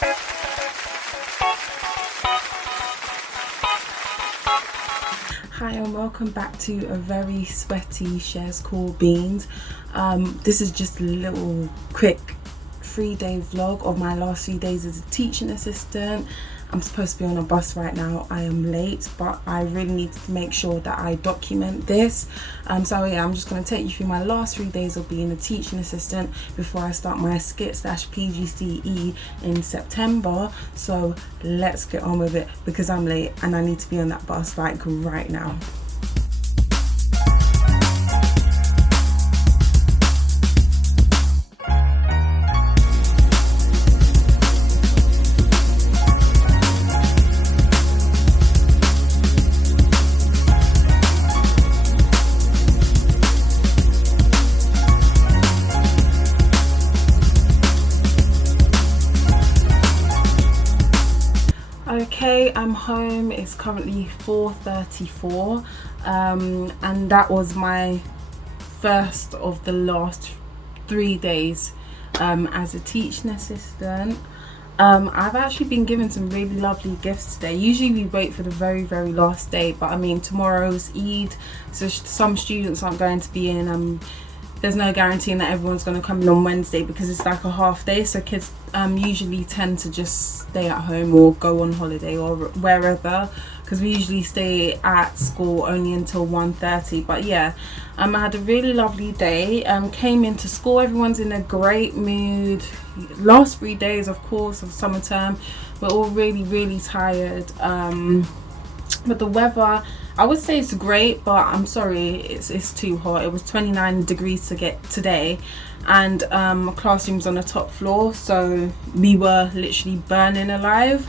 Hi and welcome back to a very sweaty Shares Cool Beans. This is just a little quick 3-day vlog of my last few days as a teaching assistant. I'm supposed to be on a bus right now. I am late, but I really need to make sure that I document this. So yeah, I'm just going to take you through my last 3 days of being a teaching assistant before I start my SCITT/PGCE in September. So let's get on with it because I'm late and I need to be on that bus like right now. Okay, I'm home. It's currently 4:34 and that was my first of the last 3 days as a teaching assistant. I've actually been given some really lovely gifts today. Usually we wait for the very last day, but I mean tomorrow's Eid, so some students aren't going to be in. There's no guaranteeing that everyone's going to come in on Wednesday because it's like a half day, so kids usually tend to just stay at home or go on holiday or wherever, because we usually stay at school only until 1:30. But yeah, I had a really lovely day. Came into school, everyone's in a great mood. Last 3 days, of course, of summer term, we're all really tired. But the weather, I would say it's great, but I'm sorry, it's too hot. It was 29 degrees to get today, and my classroom's on the top floor, so we were literally burning alive.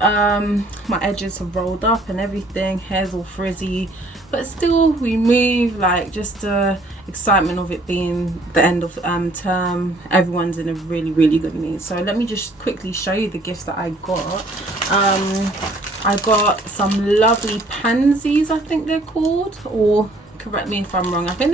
My edges have rolled up and everything, hair's all frizzy, but still we move, like just the excitement of it being the end of term. Everyone's in a really good mood. So let me just quickly show you the gifts that I got. I got some lovely pansies, I think they're called, or correct me if I'm wrong, I think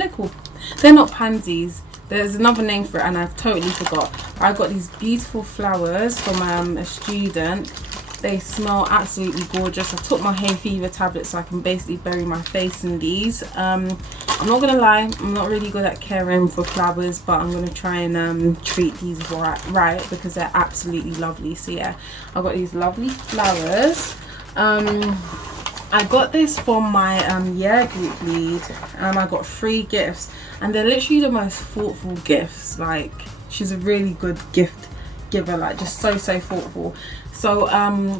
they're not pansies, there's another name for it and I've totally forgot. I got these beautiful flowers from a student. They smell absolutely gorgeous. I took my hay fever tablet so I can basically bury my face in these. I'm not gonna lie, I'm not really good at caring for flowers, but I'm gonna try and treat these right because they're absolutely lovely. So yeah, I got these lovely flowers. I got this from my year group lead, and I got 3 gifts, and they're literally the most thoughtful gifts. Like, she's a really good gift giver, like just so thoughtful. So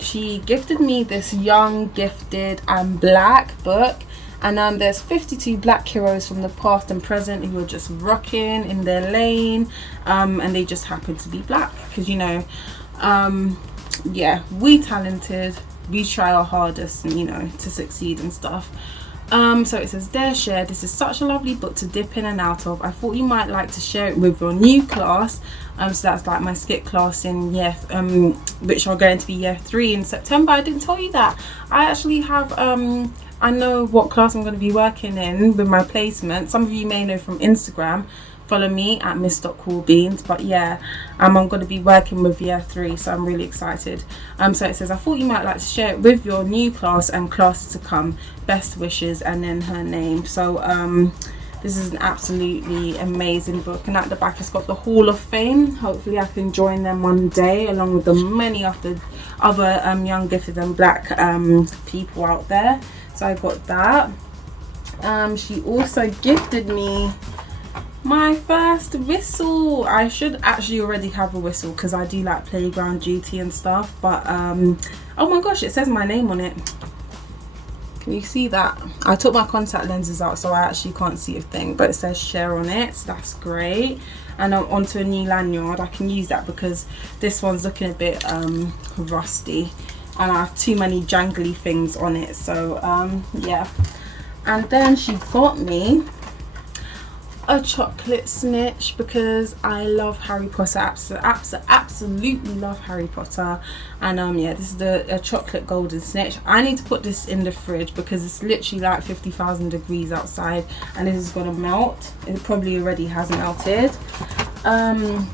she gifted me this Young, Gifted and Black book, and there's 52 black heroes from the past and present who are just rocking in their lane, and they just happen to be black because, you know, yeah, we talented, we try our hardest, and you know, to succeed and stuff. So it says, "Dear Share, this is such a lovely book to dip in and out of. I thought you might like to share it with your new class." So that's like my SCITT class in which are going to be year 3 in September. I didn't tell you that. I actually have I know what class I'm going to be working in with my placement. Some of you may know from Instagram. Follow me at miss.coolbeans. But yeah, I'm going to be working with year 3, so I'm really excited. So it says, "I thought you might like to share it with your new class and classes to come. Best wishes," and then her name. So this is an absolutely amazing book, and at the back it's got the Hall of Fame. Hopefully I can join them one day, along with the many of the other young, gifted and black people out there. So I got that. She also gifted me my first whistle. I should actually already have a whistle because I do like playground duty and stuff, but oh my gosh, it says my name on it. Can you see that? I took my contact lenses out, so I actually can't see a thing, but it says Share on it, so that's great. And I'm onto a new lanyard. I can use that because this one's looking a bit rusty and I have too many jangly things on it. So yeah. And then she got me a chocolate snitch because I love Harry Potter. Absolutely love Harry Potter. And yeah, this is a chocolate golden snitch. I need to put this in the fridge because it's literally like 50,000 degrees outside and this is gonna melt. It probably already has melted. And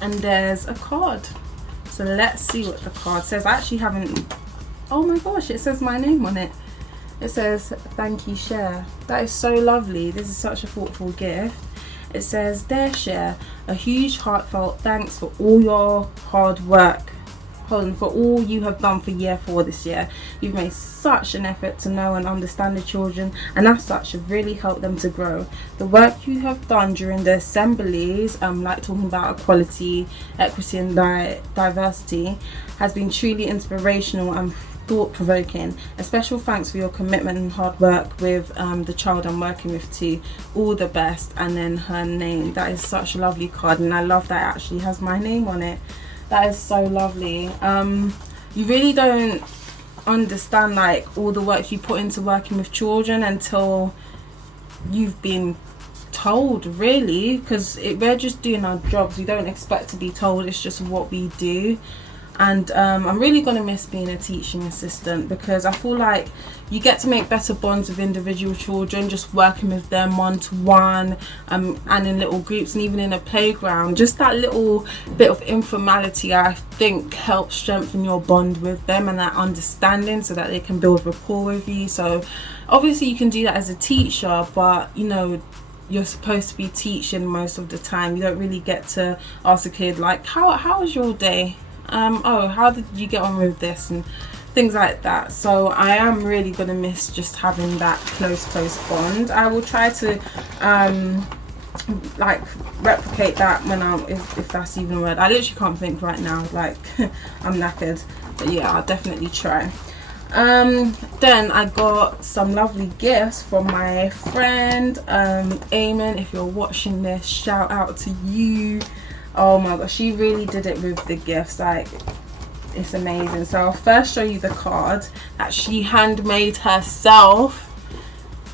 there's a card. So let's see what the card says. I actually haven't, oh my gosh, it says my name on it. It says thank you, Cher. That is so lovely. This is such a thoughtful gift. It says, dear Cher, a huge heartfelt thanks for all your hard work. For all you have done for year 4 this year. You've made such an effort to know and understand the children, and as such have really helped them to grow. The work you have done during the assemblies, like talking about equality, equity and diversity, has been truly inspirational and thought-provoking. A special thanks for your commitment and hard work with the child I'm working with too. All the best. And then her name. That is such a lovely card, and I love that it actually has my name on it. That is so lovely. You really don't understand like all the work you put into working with children until you've been told, really, because we're just doing our jobs. We don't expect to be told, it's just what we do. And I'm really going to miss being a teaching assistant, because I feel like you get to make better bonds with individual children, just working with them one-to-one, and in little groups, and even in a playground. Just that little bit of informality, I think, helps strengthen your bond with them and that understanding, so that they can build rapport with you. So obviously you can do that as a teacher, but you know, you're supposed to be teaching most of the time. You don't really get to ask a kid like, how was your day? Oh, how did you get on with this, and things like that. So I am really gonna miss just having that close bond. I will try to like replicate that when if that's even a word. I literally can't think right now, like I'm knackered, but yeah, I'll definitely try. Then I got some lovely gifts from my friend Eamon. If you're watching this, shout out to you. Oh my gosh, she really did it with the gifts, like it's amazing. So I'll first show you the card that she handmade herself,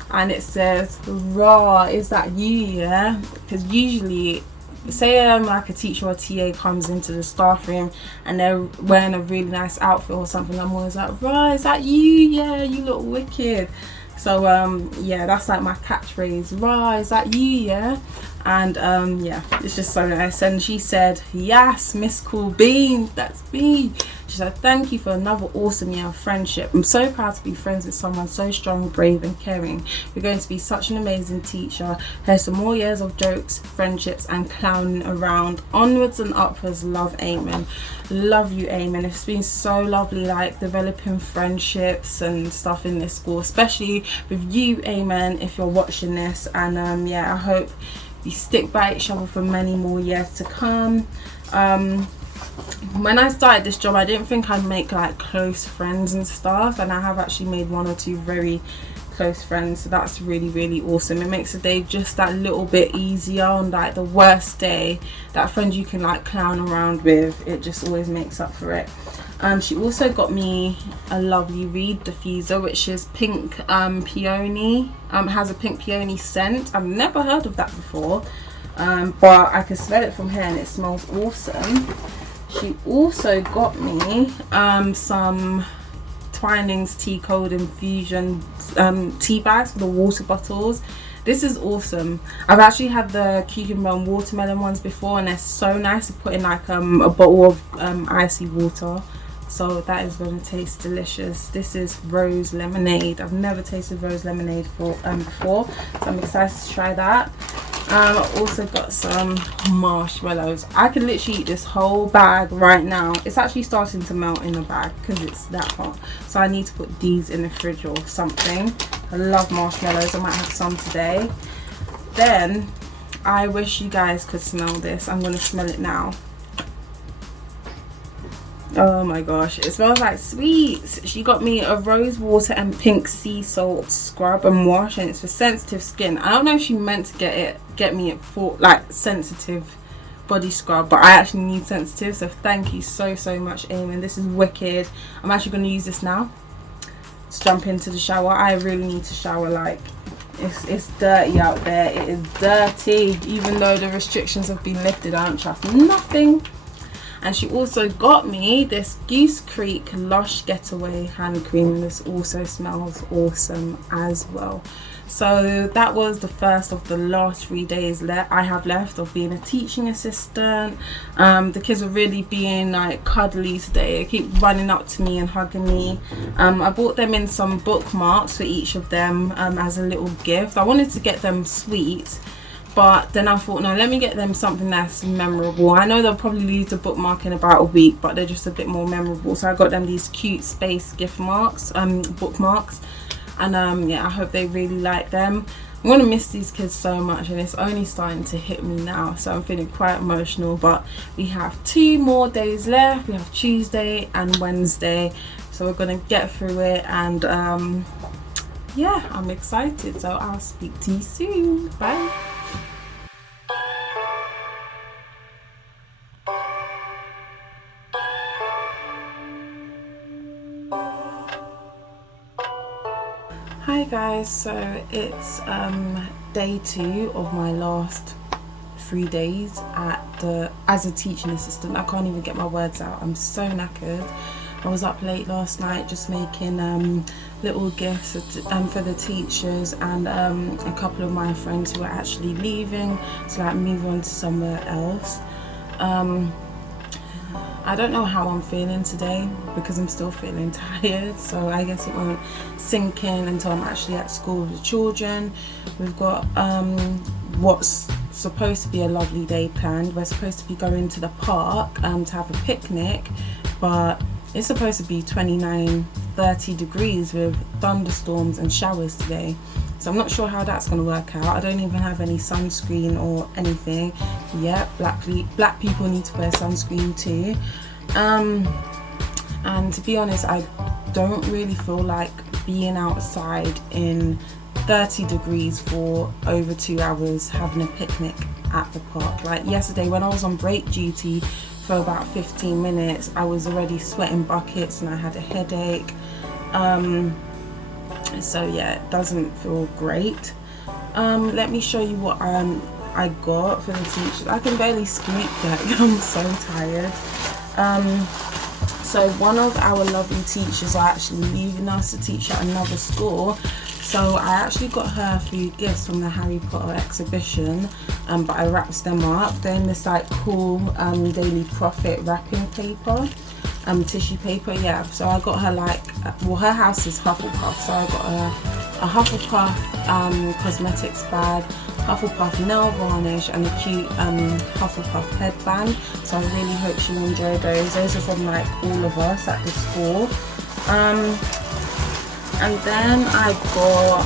and it says, "Raw, is that you?" Yeah, because usually, say like a teacher or a TA comes into the staff room and they're wearing a really nice outfit or something, I'm always like, "Raw, is that you? Yeah, you look wicked." So yeah, that's like my catchphrase. "Raw, is that you? Yeah." And yeah, it's just so nice. And she said, "Yes, Miss Cool Beans, that's me." She said, "Thank you for another awesome year of friendship. I'm so proud to be friends with someone so strong, brave and caring. You're going to be such an amazing teacher. Here's some more years of jokes, friendships and clowning around. Onwards and upwards. Love, Eamon." Love you, Eamon. It's been so lovely, like developing friendships and stuff in this school, especially with you, Eamon, if you're watching this. And yeah, I hope we stick by each other for many more years to come. When I started this job, I didn't think I'd make like close friends and stuff, and I have actually made 1 or 2 very close friends, so that's really awesome. It makes the day just that little bit easier. On like the worst day, that friend you can like clown around with, it just always makes up for it. She also got me a lovely reed diffuser, which is pink peony. Has a pink peony scent. I've never heard of that before, but I can smell it from here and it smells awesome. She also got me some Twinings Tea Cold Infusion tea bags for the water bottles. This is awesome. I've actually had the cucumber and watermelon ones before, and they're so nice to put in like a bottle of icy water. So that is going to taste delicious. This is rose lemonade. I've never tasted rose lemonade before, so I'm excited to try that. I've also got some marshmallows. I could literally eat this whole bag right now. It's actually starting to melt in the bag because it's that hot. So I need to put these in the fridge or something. I love marshmallows. I might have some today. Then I wish you guys could smell this. I'm going to smell it now. Oh my gosh, it smells like sweets. She got me a rose water and pink sea salt scrub and wash, and it's for sensitive skin. I don't know if she meant to get me it for like sensitive body scrub, but I actually need sensitive, so thank you so much, Eamon. This is wicked. I'm actually going to use this now. Let's jump into the shower. I really need to shower. Like it's dirty out there. It is dirty. Even though the restrictions have been lifted, I don't trust nothing. And she also got me this Goose Creek Lush Getaway hand cream. This also smells awesome as well. So that was the first of the last 3 days I have left of being a teaching assistant. The kids are really being like cuddly today. They keep running up to me and hugging me. I bought them in some bookmarks for each of them as a little gift. I wanted to get them sweets, but then I thought, no, let me get them something that's memorable. I know they'll probably lose the bookmark in about a week, but they're just a bit more memorable. So I got them these cute space gift marks, bookmarks. And yeah, I hope they really like them. I'm gonna miss these kids so much, and it's only starting to hit me now, so I'm feeling quite emotional. But we have 2 more days left. We have Tuesday and Wednesday, so we're gonna get through it. And yeah, I'm excited, so I'll speak to you soon. Bye. Hi guys, so it's day 2 of my last 3 days as a teaching assistant. I can't even get my words out. I'm so knackered. I was up late last night just making little gifts for the teachers and a couple of my friends who are actually leaving to like move on to somewhere else. I don't know how I'm feeling today because I'm still feeling tired, so I guess it won't sink in until I'm actually at school with the children. We've got what's supposed to be a lovely day planned. We're supposed to be going to the park to have a picnic, but it's supposed to be 29-30 degrees with thunderstorms and showers today. So I'm not sure how that's going to work out. I don't even have any sunscreen or anything. Yeah, black people need to wear sunscreen too. And to be honest, I don't really feel like being outside in 30 degrees for over 2 hours having a picnic at the park. Like yesterday when I was on break duty for about 15 minutes, I was already sweating buckets and I had a headache. So yeah, it doesn't feel great. Let me show you what I got for the teachers. I can barely speak yet. I'm so tired. So one of our lovely teachers are actually leaving us to teach at another school. So I actually got her a few gifts from the Harry Potter exhibition, but I wrapped them up. They're in this like cool Daily Prophet wrapping paper. Tissue paper, yeah. So I got her like, well, her house is Hufflepuff, so I got her a Hufflepuff cosmetics bag, Hufflepuff nail varnish, and a cute Hufflepuff headband. So I really hope she will enjoy those. Those are from like all of us at the school. And then I got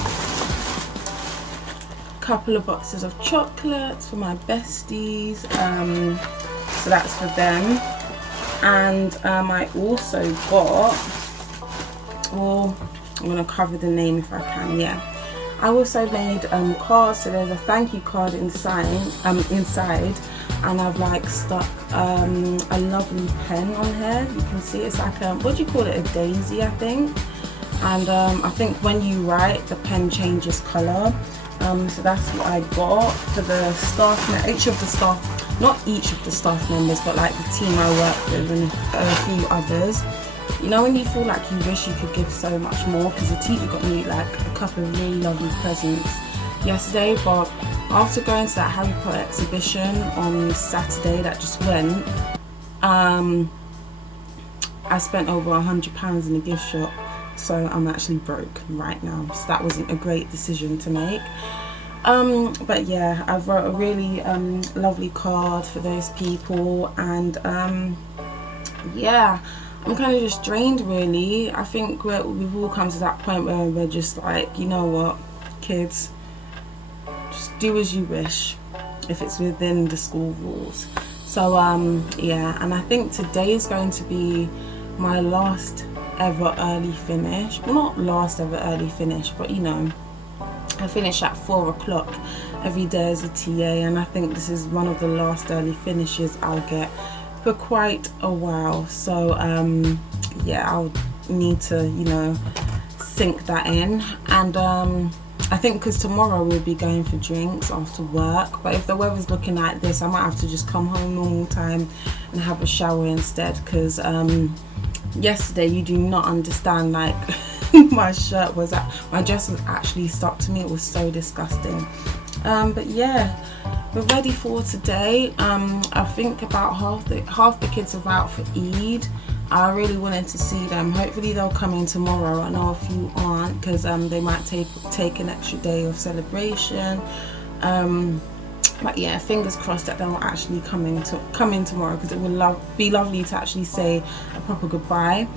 a couple of boxes of chocolates for my besties. So that's for them. And I also got, well, I'm going to cover the name if I can, yeah. I also made cards, so there's a thank you card inside, and I've like stuck a lovely pen on here. You can see it's like a, what do you call it, a daisy, I think. And I think when you write, the pen changes colour. So that's what I got for the staff, each of the staff, not each of the staff members, but like the team I work with and a few others. You know when you feel like you wish you could give so much more, because the teacher got me like a couple of really lovely presents yesterday, but after going to that Harry Potter exhibition on Saturday that just went, I spent over £100 in a gift shop. So I'm actually broke right now, so that wasn't a great decision to make. But yeah, I wrote a really lovely card for those people, and yeah, I'm kind of just drained really. I think we've all come to that point where we're just like, you know what, kids, just do as you wish if it's within the school rules. So yeah, and I think today is going to be my last ever early finish. Well, not last ever early finish, but you know, I finish at 4 o'clock every day as a TA, and I think this is one of the last early finishes I'll get for quite a while. So yeah, I'll need to, you know, sink that in. And I think because tomorrow we'll be going for drinks after work, but if the weather's looking like this, I might have to just come home normal time and have a shower instead, because yesterday, you do not understand, like my dress was actually stuck to me. It was so disgusting. But yeah, we're ready for today. I think about half the kids are out for Eid. I really wanted to see them. Hopefully they'll come in tomorrow. I know a few aren't, because they might take an extra day of celebration. But yeah, fingers crossed that they'll actually come in tomorrow, because it would be lovely to actually say a proper goodbye.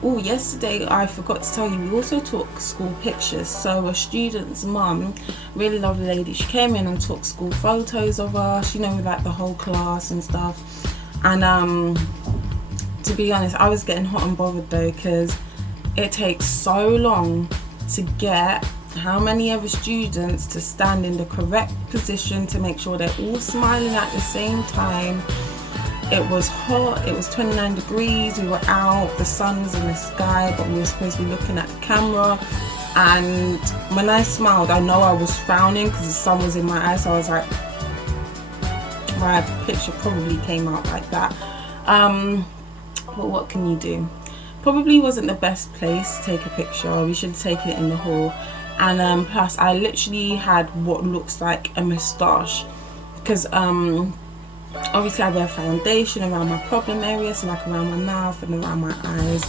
Oh, yesterday I forgot to tell you, we also took school pictures. So a student's mum, really lovely lady, she came in and took school photos of us, you know, with like the whole class and stuff. And to be honest, I was getting hot and bothered though, because it takes so long to get how many other students to stand in the correct position to make sure they're all smiling at the same time. It was hot, it was 29 degrees, we were out, the sun was in the sky, but we were supposed to be looking at the camera. And when I smiled, I know I was frowning because the sun was in my eyes, so I was like, my picture probably came out like that. But what can you do? Probably wasn't the best place to take a picture. We should have taken it in the hall. And plus I literally had what looks like a moustache, because obviously I wear foundation around my problem areas, so like around my mouth and around my eyes,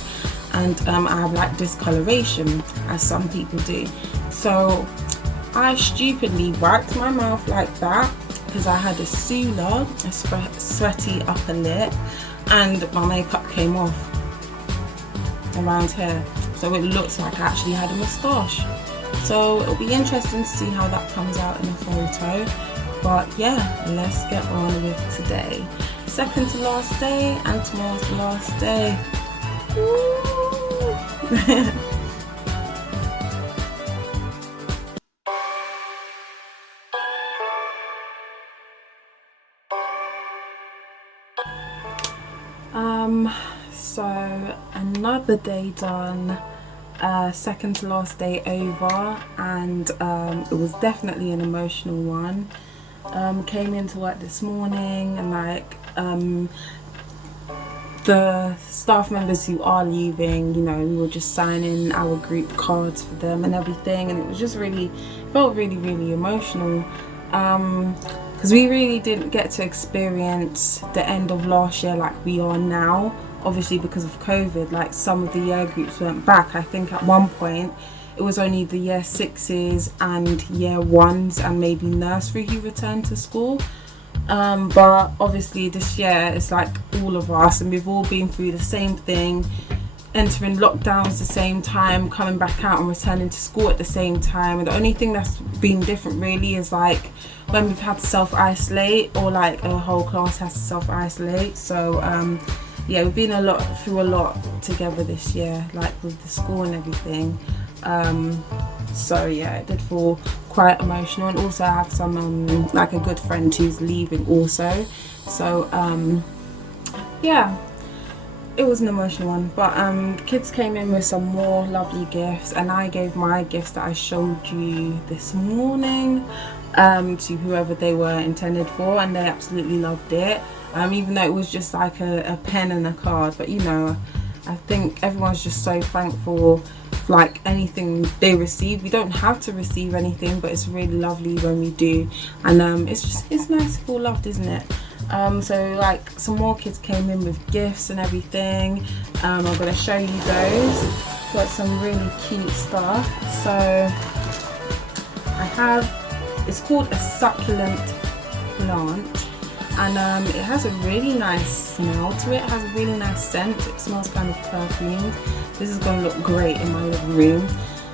and I have like discoloration, as some people do. So I stupidly wiped my mouth like that because I had a sula, a sweaty upper lip, and my makeup came off around here, so it looks like I actually had a moustache. So it'll be interesting to see how that comes out in a photo. But yeah, let's get on with today. Second to last day, and tomorrow's the last day. So another day done. Second to last day over, and it was definitely an emotional one. Came into work this morning, and like the staff members who are leaving, you know, we were just signing our group cards for them and everything, and it was just felt really emotional, because we really didn't get to experience the end of last year like we are now, obviously because of COVID. Like some of the year groups went back. I think at one point it was only the year 6s and year 1s and maybe nursery who returned to school, but obviously this year it's like all of us, and we've all been through the same thing, entering lockdowns the same time, coming back out and returning to school at the same time. And the only thing that's been different really is like when we've had to self-isolate, or like a whole class has to self-isolate. So yeah, we've been through a lot together this year, like with the school and everything. So yeah, it did feel quite emotional. And also I have some like a good friend who's leaving also, so yeah, it was an emotional one. But the kids came in with some more lovely gifts, and I gave my gifts that I showed you this morning to whoever they were intended for, and they absolutely loved it. Even though it was just like a pen and a card, but you know, I think everyone's just so thankful for like anything they receive. We don't have to receive anything, but it's really lovely when we do, and it's nice to feel loved, isn't it? So like some more kids came in with gifts and everything. I'm going to show you those. Got some really cute stuff. So I have, it's called a succulent plant, and it has a really nice smell to it. It has a really nice scent. It smells kind of perfumed. This is going to look great in my living room.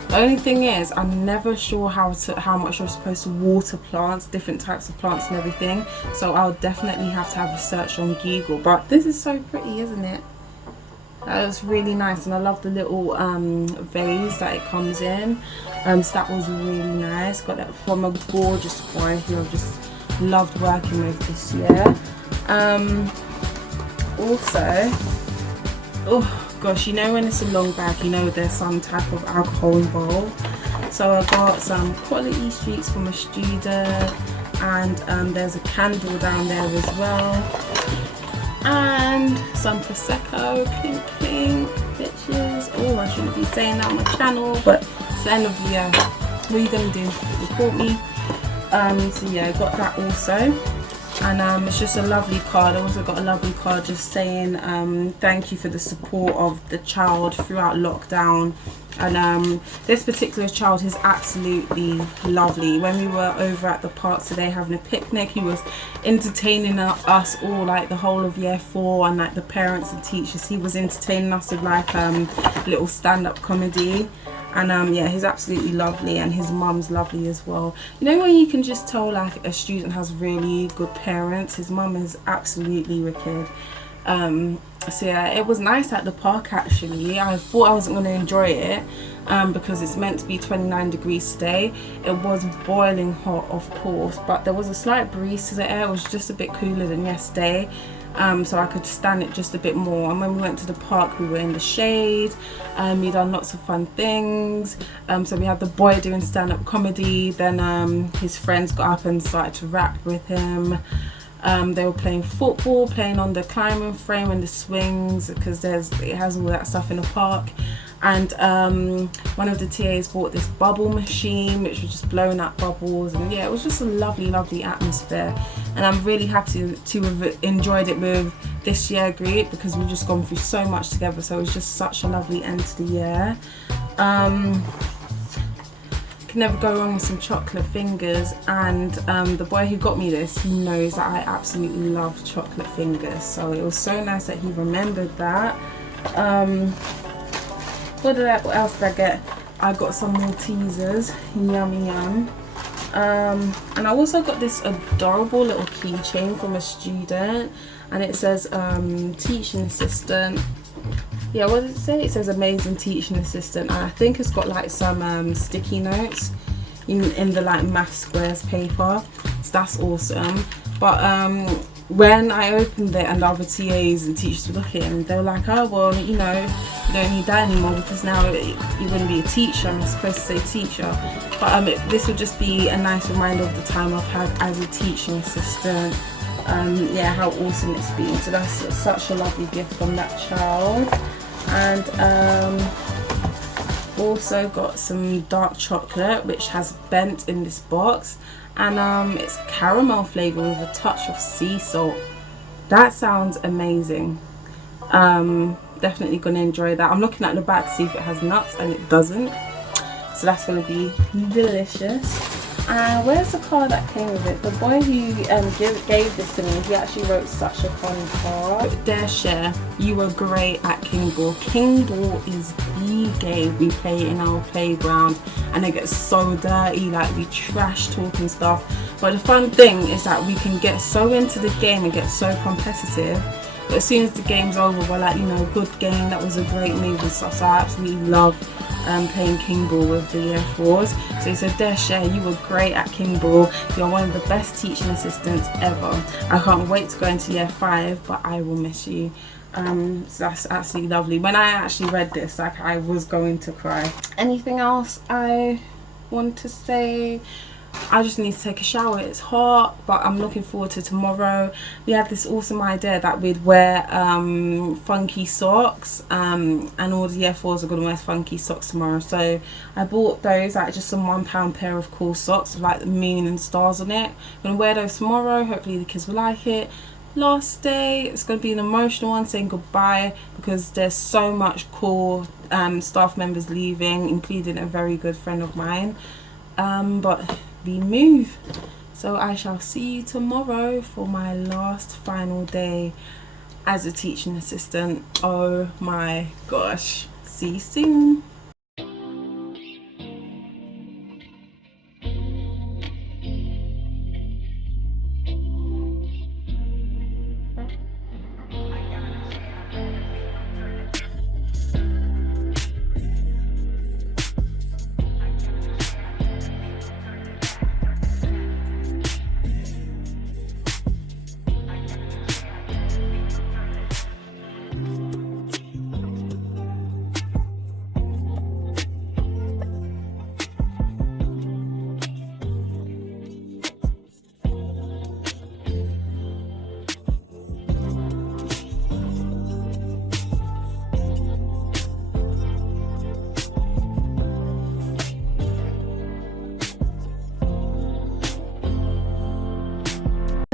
The only thing is, I'm never sure how much you're supposed to water plants, different types of plants and everything. So I'll definitely have to have a search on Google. But this is so pretty, isn't it? That was really nice, and I love the little vase that it comes in. So that was really nice. Got that from a gorgeous boy who I've just loved working with this year. Also, oh gosh, you know when it's a long bag, you know there's some type of alcohol involved. So I got some quality streaks from a student, and there's a candle down there as well, and some prosecco, clink clink. pictures. Oh, I shouldn't be saying that on my channel, but it's the end of the year. What are you gonna do? Report me. So yeah, I got that also. And it's just a lovely card. I also got a lovely card just saying thank you for the support of the child throughout lockdown. And this particular child is absolutely lovely. When we were over at the park today having a picnic, he was entertaining us all, like the whole of year 4, and like the parents and teachers. He was entertaining us with like little stand-up comedy. And yeah, he's absolutely lovely, and his mum's lovely as well. You know when you can just tell like a student has really good parents? His mum is absolutely wicked. So yeah, it was nice at the park actually. I thought I wasn't going to enjoy it because it's meant to be 29 degrees today. It was boiling hot, of course, but there was a slight breeze to the air. It was just a bit cooler than yesterday. So I could stand it just a bit more. And when we went to the park, we were in the shade. We done lots of fun things. So we had the boy doing stand-up comedy. Then his friends got up and started to rap with him. They were playing football, playing on the climbing frame and the swings, because it has all that stuff in the park. And one of the TAs bought this bubble machine which was just blowing up bubbles, and yeah, it was just a lovely atmosphere. And I'm really happy to have enjoyed it with this year group, because we've just gone through so much together. So it was just such a lovely end to the year. Never go wrong with some chocolate fingers, and the boy who got me this, he knows that I absolutely love chocolate fingers, so it was so nice that he remembered that. What else did I get? I got some Maltesers, yum. And I also got this adorable little keychain from a student, and it says teaching assistant. Yeah, what does it say? It says amazing teaching assistant, and I think it's got like some sticky notes in the like math squares paper, so that's awesome. But when I opened it and the other TAs and teachers were looking, they were like, oh well, you know, you don't need that anymore because now you wouldn't be a teacher, I'm supposed to say teacher. But this would just be a nice reminder of the time I've had as a teaching assistant. Yeah, how awesome it's been. So that's such a lovely gift from that child. And also got some dark chocolate which has bent in this box, and it's caramel flavor with a touch of sea salt. That sounds amazing. Definitely gonna enjoy that. I'm looking at the back to see if it has nuts, and it doesn't, so that's gonna be delicious. And where's the card that came with it? The boy who gave this to me, he actually wrote such a fun card. Dare share, you were great at King Ball. King Ball is the game we play in our playground, and it gets so dirty, like we trash talk and stuff. But the fun thing is that we can get so into the game and get so competitive, but as soon as the game's over, we're like, you know, good game, that was a great move and stuff. So I absolutely love playing King Ball with the year 4s. So he said, Dare share, you were great at King Ball. You're one of the best teaching assistants ever. I can't wait to go into year 5, but I will miss you. So that's absolutely lovely. When I actually read this, like, I was going to cry. Anything else I want to say? I just need to take a shower. It's hot, but I'm looking forward to tomorrow. We had this awesome idea that we'd wear funky socks, and all the year 4s are going to wear funky socks tomorrow. So I bought those, like just some £1 pair of cool socks with like the moon and stars on it. I'm going to wear those tomorrow. Hopefully the kids will like it. Last day, it's going to be an emotional one, saying goodbye, because there's so much cool staff members leaving, including a very good friend of mine. But we move. So I shall see you tomorrow for my last final day as a teaching assistant. Oh my gosh. See you soon.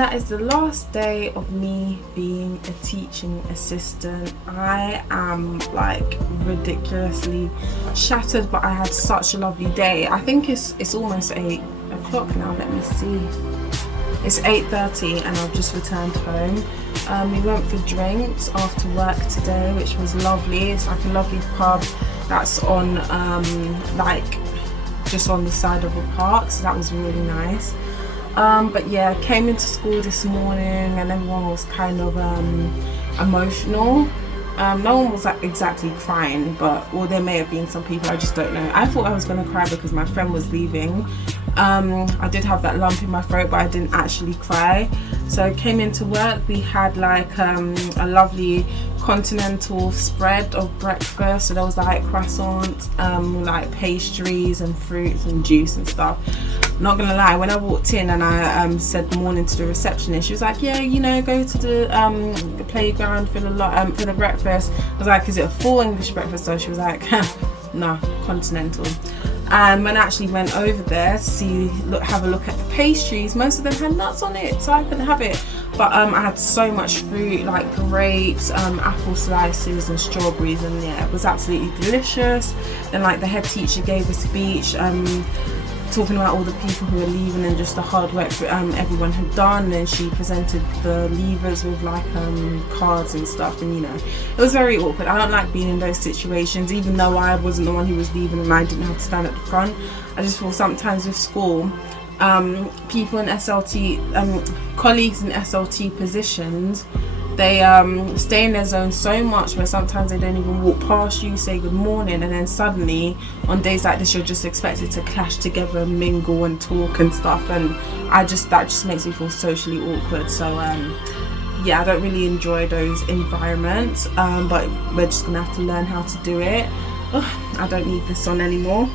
That is the last day of me being a teaching assistant. I am like ridiculously shattered, but I had such a lovely day. I think it's almost 8 o'clock now. Let me see. It's 8:30 and I've just returned home. We went for drinks after work today, which was lovely. It's like a lovely pub that's on like just on the side of a park, so that was really nice. But yeah, came into school this morning and everyone was kind of emotional. No one was like exactly crying, but or there may have been some people, I just don't know. I thought I was going to cry because my friend was leaving. I did have that lump in my throat, but I didn't actually cry. So I came into work, we had like a lovely continental spread of breakfast. So there was like croissants, like pastries and fruits and juice and stuff. Not gonna lie, when I walked in and I said morning to the receptionist, she was like, yeah, you know, go to the playground for the breakfast. I was like, is it a full English breakfast? So she was like, no, continental. When I actually went over there to have a look at the pastries, most of them had nuts on it, so I couldn't have it. But I had so much fruit, like grapes, apple slices and strawberries, and yeah, it was absolutely delicious. Then like the head teacher gave a speech talking about all the people who were leaving and just the hard work everyone had done, and she presented the leavers with like cards and stuff, and you know, it was very awkward. I don't like being in those situations, even though I wasn't the one who was leaving and I didn't have to stand at the front. I just feel sometimes with school, people in SLT, colleagues in SLT positions, they stay in their zone so much where sometimes they don't even walk past you, say good morning, and then suddenly on days like this you're just expected to clash together and mingle and talk and stuff, and that just makes me feel socially awkward. So yeah, I don't really enjoy those environments, but we're just gonna have to learn how to do it. I don't need this on anymore.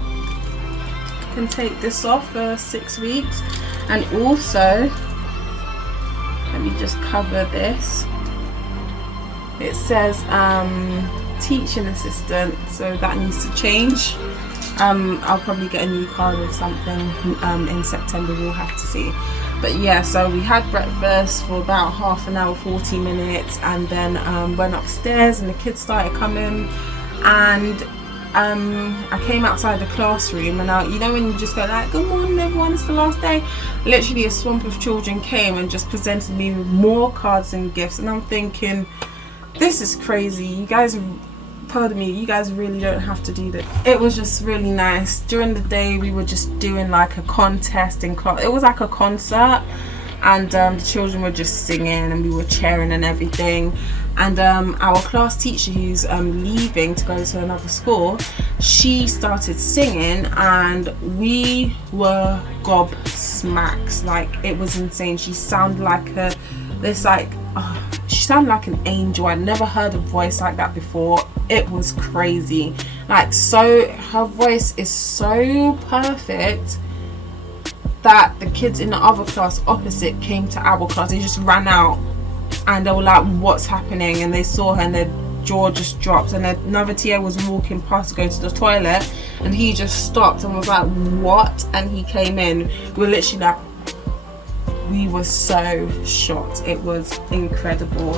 I can take this off for 6 weeks. And also, let me just cover this. It says teaching assistant, so that needs to change. I'll probably get a new card or something in September, we'll have to see. But yeah, so we had breakfast for about half an hour, 40 minutes, and then went upstairs and the kids started coming, and I came outside the classroom, and you know when you just go like, good morning everyone, it's the last day. Literally a swamp of children came and just presented me with more cards and gifts, and I'm thinking, this is crazy. You guys, pardon me, you guys really don't have to do this. It was just really nice. During the day we were just doing like a contest in class. It was like a concert, and the children were just singing and we were cheering and everything. And our class teacher, who's leaving to go to another school, she started singing and we were gobsmacks. Like, it was insane. She sounded like she sounded like an angel. I'd never heard a voice like that before. It was crazy. Like, so her voice is so perfect that the kids in the other class opposite came to our class. They just ran out and they were like, what's happening? And they saw her and their jaw just dropped. And another TA was walking past to go to the toilet, and he just stopped and was like, what? And he came in. We were literally like, we were so shocked. It was incredible.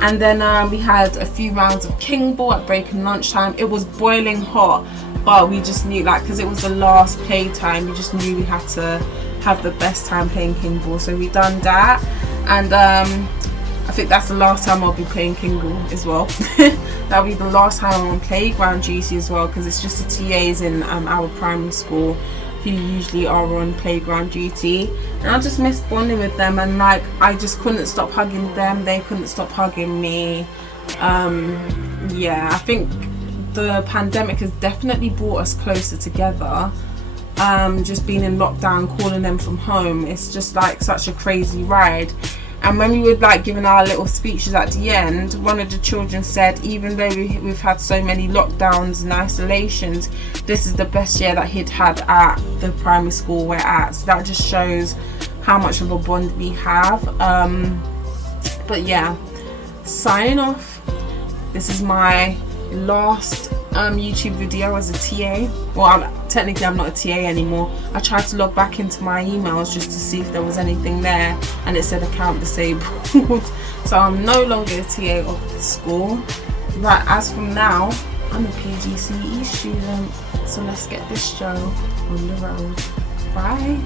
And then we had a few rounds of king ball at break and lunchtime. It was boiling hot, but we just knew, like, because it was the last play time, we just knew we had to have the best time playing king ball. So we done that, and I think that's the last time I'll be playing king ball as well. That'll be the last time I'm on playground duty as well, because it's just the TAs in our primary school who usually are on playground duty, and I just miss bonding with them, and like, I just couldn't stop hugging them, they couldn't stop hugging me. Yeah, I think the pandemic has definitely brought us closer together. Just being in lockdown, calling them from home, it's just like such a crazy ride. And when we were like giving our little speeches at the end, one of the children said, even though we've had so many lockdowns and isolations, this is the best year that he'd had at the primary school we're at. So that just shows how much of a bond we have. But yeah, signing off. This is my last YouTube video as a TA. Well, technically I'm not a TA anymore. I tried to log back into my emails just to see if there was anything there, and it said account disabled. So I'm no longer a TA of the school. Right, as from now, I'm a PGCE student. So let's get this show on the road. Bye.